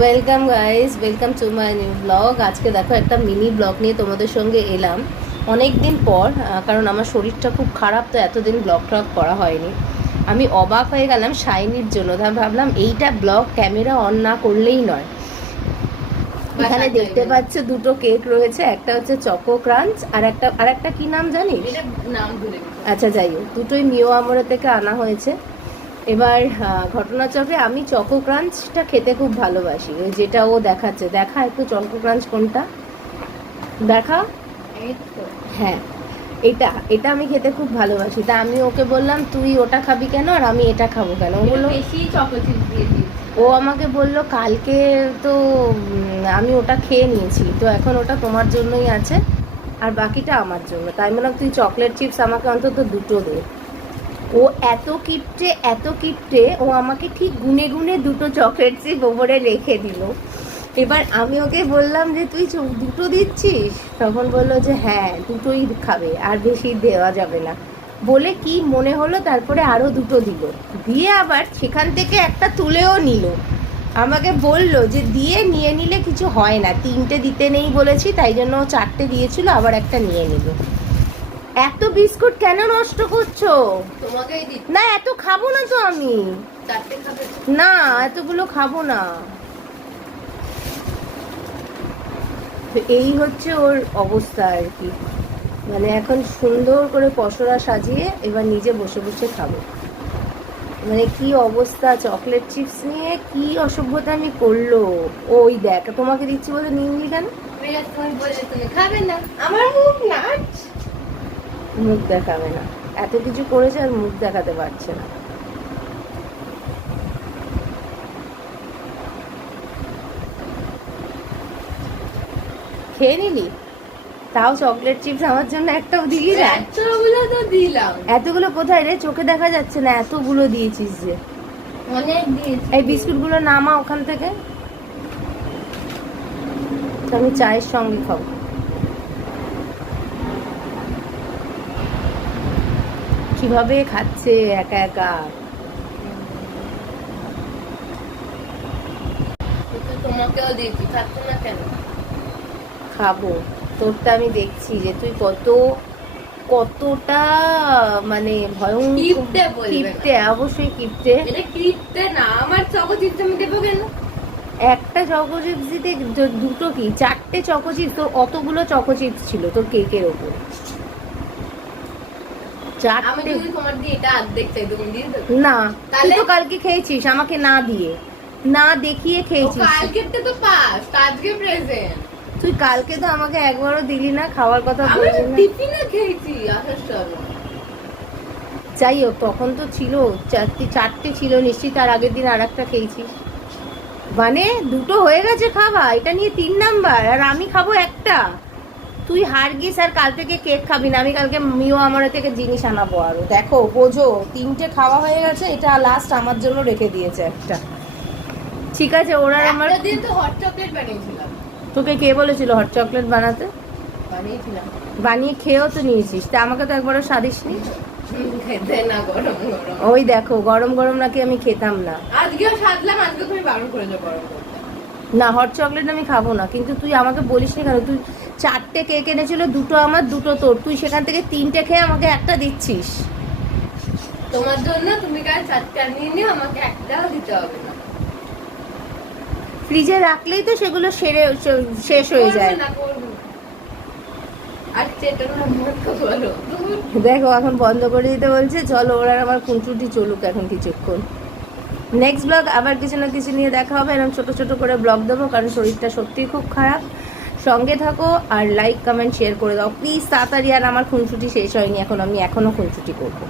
Welcome guys, welcome to my new blog. আজকে দেখো একটা মিনি ব্লগ নিয়ে তোমাদের সঙ্গে এলাম অনেক দিন পর, কারণ আমার শরীরটা খুব খারাপ, তো এতদিন ব্লগ ট্লগ করা হয়নি। আমি অবাক হয়ে গেলাম শাইনির জন্য, তাই ভাবলাম এইটা ব্লগ ক্যামেরা অন না করলেই নয়। এখানে দেখতে পাচ্ছ দুটো কেক রয়েছে, একটা হচ্ছে চকো ক্রাঞ্চ আর একটা কি নাম জানিস? আচ্ছা যাই হোক, দুটোই মিও আমরে থেকে আনা হয়েছে। এবার ঘটনাচক্রে আমি চকো ক্রাঞ্চটা খেতে খুব ভালোবাসি, ওই যেটা ও দেখাচ্ছে। দেখা একটু চকো ক্রাঞ্চ কোনটা দেখা। হ্যাঁ, এটা এটা আমি খেতে খুব ভালোবাসি। তা আমি ওকে বললাম তুই ওটা খাবি কেন আর আমি এটা খাবো কেন। ও বললো ও আমাকে বললো কালকে তো আমি ওটা খেয়ে নিয়েছি, তো এখন ওটা তোমার জন্যই আছে আর বাকিটা আমার জন্য। তাই বললাম তুই চকলেট চিপস আমাকে অন্তত দুটো দে। ও এত কিপটে ও আমাকে ঠিক গুনে গুনে দুটো চকলেট চিপ ওপরে রেখে দিল। এবার আমি ওকে বললাম যে তুই দুটো দিচ্ছিস, তখন বললো যে হ্যাঁ দুটোই খাবে আর বেশি দেওয়া যাবে না বলে কি মনে হলো, তারপরে আরও দুটো দিল। দিয়ে আবার সেখান থেকে একটা তুলেও নিল, আমাকে বলল যে দিয়ে নিয়ে নিলে কিছু হয় না, তিনটে দিতে নেই বলেছি, তাই জন্য ও চারটে দিয়েছিল, আবার একটা নিয়ে নিল। এত বিস্কুট কেন নষ্ট করছো? তোমাকেই দিই না, এত খাবো না তো আমি। চারটে খাবে না, এতগুলো খাবো না। তো এই হচ্ছে ওর অবস্থা আর কি, মানে এখন সুন্দর করে পসরা সাজিয়ে এবার নিজে বসে বসে খাবো। মানে কি অবস্থা, চকলেট চিপস নিয়ে কি অসভ্যতা আমি করলো। ওই দেখ তোমাকে দিচ্ছি বলে নিয়ে নিলি কেন? তুমি খাবে না, আমার মুখ নাচ, মুখ দেখাবে না। এত কিছু করেছে আর মুখ দেখাতে পারছে না। খেয়ে নিলি? তাও চকলেট চিপস আমার জন্য একটাও দিলি না? এতগুলো তো দিলাম। এতগুলো কোথায় রে, চোখে দেখা যাচ্ছে না, এতগুলো দিয়েছিস যে। অনেক দিয়েছি। এই বিস্কুটগুলো নামা ওখান থেকে, আমি চায়ের সঙ্গে খাবো। কিভাবে খাচ্ছে একা একা। তোমাকেও দিয়েছি, খাচ্ছ না কেন? খাবো, তোরটা আমি দেখছি যে তুই কতটা মানে ভয়ঙ্কর কিপটে। অবশ্যই কিপটে। এটা কিপটে না, আমার চকো চিপস আমি দেবো কেন? একটা চকো চিপস দিতে দুটো কি চারটে চকো চিপস, তো অতগুলো চকো চিপস ছিল তোর কেকের ওপর। চারটে তোমার দিয়ে এটা অর্ধেক চাই, তুমি দিয়ে দেবে না? তুই তো কালকে খেয়েছিস আমাকে না দিয়ে, না দেখিয়ে খেয়েছিস। কালকেরটা তো পাস, আজকে প্রেজেন্ট। তুই কালকে তো আমাকে একবারও দিলি না, খাওয়ার কথা বললি না। টিফিনে খেয়েছি আসার সময়। যাই হোক, তখন তো ছিল চারটে ছিল নিশ্চিত, তার আগের দিন আর একটা খেয়েছিস, মানে দুটো হয়ে গেছে খাওয়া। এটা নিয়ে 3 নাম্বার, আর আমি খাবো একটা। তুই হার গিস আর কাল থেকে কেক খাবি না। আমি কালকে মিও আমার থেকে জিনিস আনাবো আরো। দেখো বোঝো, 3টে খাওয়া হয়ে গেছে, এটা লাস্ট আমার জন্য রেখে দিয়েছে একটা। ঠিক আছে, ওরা আমার দিন তো হট চকলেট বানিয়েছিলাম। তোকে কে বলেছিল হট চকলেট বানাতে? বানিয়েছিলাম, বানিয়ে খেয়েও তো নিয়েছিস, তা আমাকে তো একবারও সাদিসনি। খেতে না, গরম গরম। ওই দেখো গরম গরম নাকি আমি খেতাম না। আজকেও সাজলাম, আজকে তুমি বারণ করেছো গরম করতে। না, হট চকলেট আমি খাবো না, কিন্তু তুই আমাকে বলিস নি কেন? তুই 4টে কেক এনেছিল, দুটো আমার দুটো তোর, তুই সেখান থেকে 3টে খেয়ে আমাকে একটা দিচ্ছিস। তোমার জন্য তুমি কাল 4টে নিয়ে নিও, আমাকে একটাও দিতে হবে না। ফ্রিজে রাখলেই তো সেগুলো শেষ হয়ে যায়। দেখো এখন বন্ধ করে দিতে বলছে, চলো ওরা আমার খুনচুটি চলুক এখন কিছুক্ষণ। নেক্সট ব্লগ আবার কিছু না কিছু নিয়ে দেখা হবে, এরকম ছোট ছোট করে ব্লগ দেবো, কারণ শরীরটা সত্যিই খুব খারাপ। সঙ্গে থাকো আর লাইক কমেন্ট শেয়ার করে দাও প্লিজ তাড়াতাড়ি। আর আমার খুনসুটি শেষ হয়নি, এখন আমি এখনো খুনসুটি করবো।